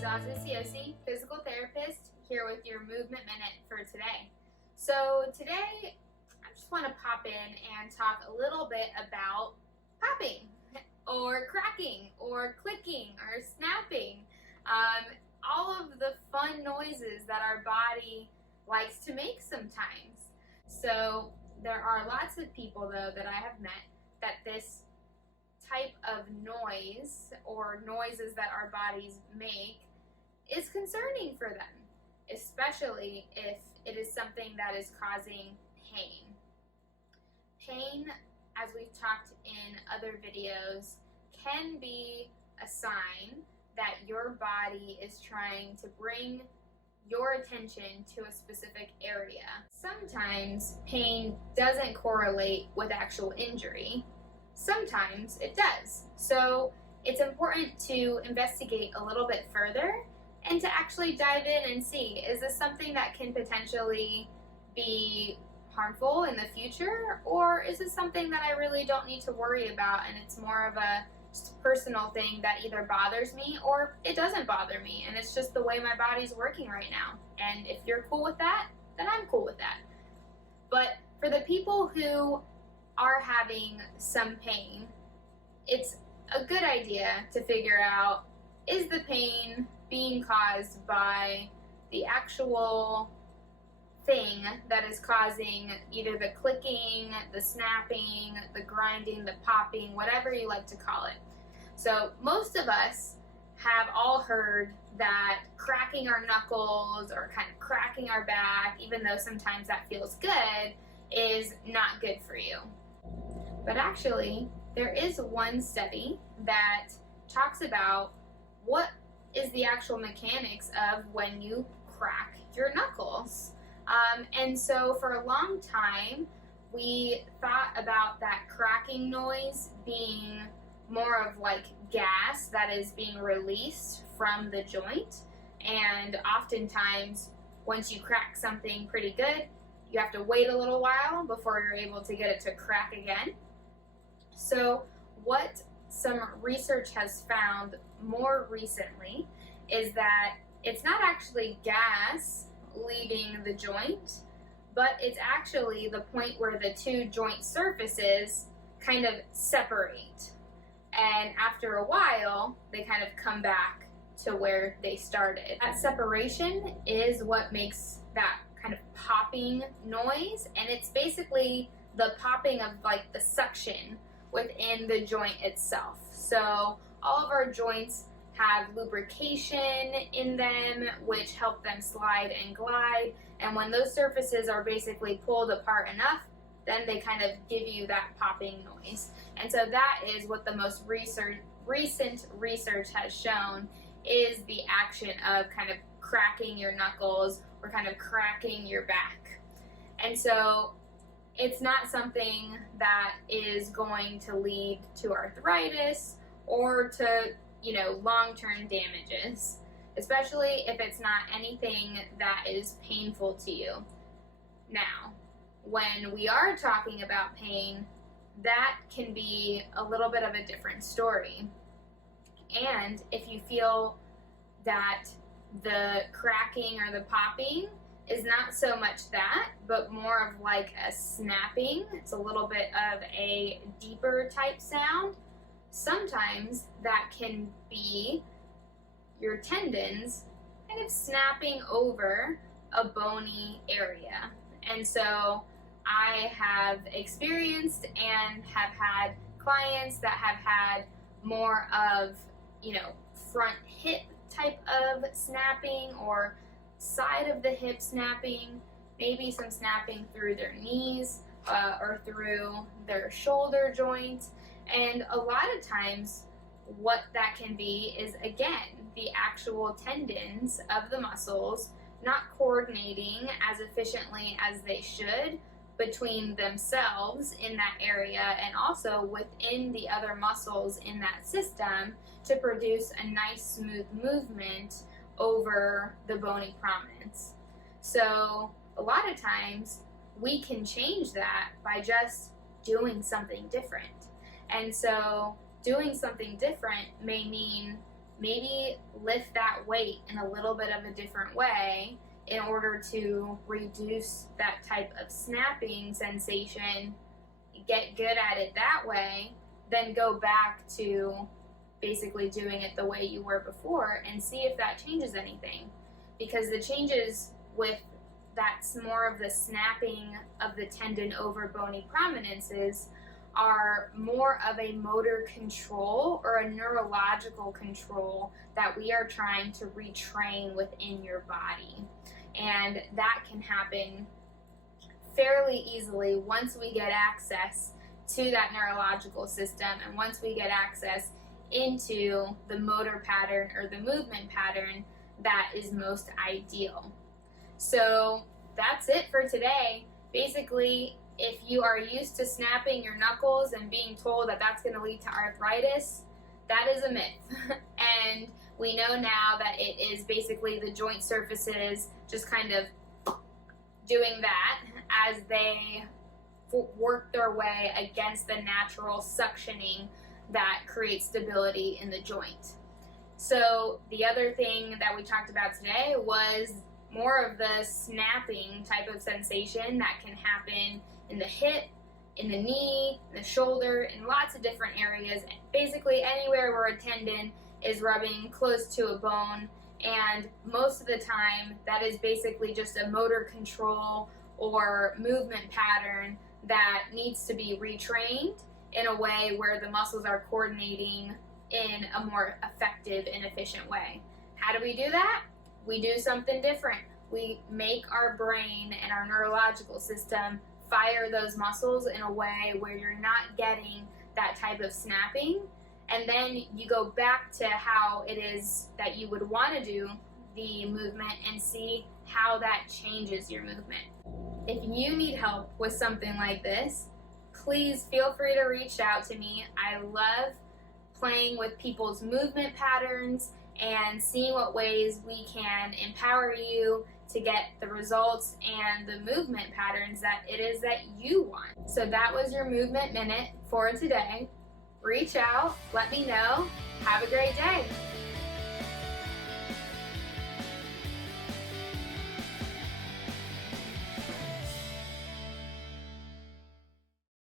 Zaza Siosi, physical therapist, here with your Movement Minute for today. So today, I just want to pop in and talk a little bit about popping, or cracking, or clicking, or snapping. All of the fun noises that our body likes to make sometimes. So there are lots of people, though, that I have met that this type of noise or noises that our bodies make is concerning for them, especially if it is something that is causing pain. Pain, as we've talked in other videos, can be a sign that your body is trying to bring your attention to a specific area. Sometimes pain doesn't correlate with actual injury. Sometimes it does. So it's important to investigate a little bit further and to actually dive in and see, is this something that can potentially be harmful in the future, or is this something that I really don't need to worry about and it's more of a just personal thing that either bothers me or it doesn't bother me and it's just the way my body's working right now. And if you're cool with that, then I'm cool with that. But for the people who are having some pain, it's a good idea to figure out, is the pain being caused by the actual thing that is causing either the clicking, the snapping, the grinding, the popping, whatever you like to call it. So most of us have all heard that cracking our knuckles or kind of cracking our back, even though sometimes that feels good, is not good for you. But actually, there is one study that talks about what is the actual mechanics of when you crack your knuckles. And so for a long time, we thought about that cracking noise being more of like gas that is being released from the joint. And oftentimes, once you crack something pretty good, you have to wait a little while before you're able to get it to crack again. So what some research has found more recently is that it's not actually gas leaving the joint, but it's actually the point where the two joint surfaces kind of separate. And after a while, they kind of come back to where they started. That separation is what makes that kind of popping noise, and it's basically the popping of like the suction within the joint itself. So all of our joints have lubrication in them, which help them slide and glide. And when those surfaces are basically pulled apart enough, then they kind of give you that popping noise. And so that is what the most recent research has shown is the action of kind of cracking your knuckles or kind of cracking your back. And so it's not something that is going to lead to arthritis or to long-term damages, especially if it's not anything that is painful to you. Now, when we are talking about pain, that can be a little bit of a different story. And if you feel that the cracking or the popping is not so much that, but more of like a snapping, it's a little bit of a deeper type sound, sometimes that can be your tendons kind of snapping over a bony area. And so I have experienced and have had clients that have had more of, front hip type of snapping or side of the hip snapping, maybe some snapping through their knees or through their shoulder joints. And a lot of times what that can be is, again, the actual tendons of the muscles not coordinating as efficiently as they should between themselves in that area and also within the other muscles in that system to produce a nice smooth movement over the bony prominence. So a lot of times we can change that by just doing something different. And so doing something different may mean maybe lift that weight in a little bit of a different way in order to reduce that type of snapping sensation, get good at it that way, then go back to basically doing it the way you were before and see if that changes anything. Because the changes with that's more of the snapping of the tendon over bony prominences are more of a motor control or a neurological control that we are trying to retrain within your body. And that can happen fairly easily once we get access to that neurological system and once we get access into the motor pattern or the movement pattern that is most ideal. So that's it for today. Basically, if you are used to snapping your knuckles and being told that that's going to lead to arthritis, that is a myth. And we know now that it is basically the joint surfaces just kind of doing that as they work their way against the natural suctioning that creates stability in the joint. So the other thing that we talked about today was more of the snapping type of sensation that can happen in the hip, in the knee, the shoulder, in lots of different areas. Basically anywhere where a tendon is rubbing close to a bone, and most of the time that is basically just a motor control or movement pattern that needs to be retrained in a way where the muscles are coordinating in a more effective and efficient way. How do we do that? We do something different. We make our brain and our neurological system fire those muscles in a way where you're not getting that type of snapping, and then you go back to how it is that you would want to do the movement and see how that changes your movement. If you need help with something like this, please feel free to reach out to me. I love playing with people's movement patterns and seeing what ways we can empower you to get the results and the movement patterns that it is that you want. So that was your movement minute for today. Reach out, let me know. Have a great day.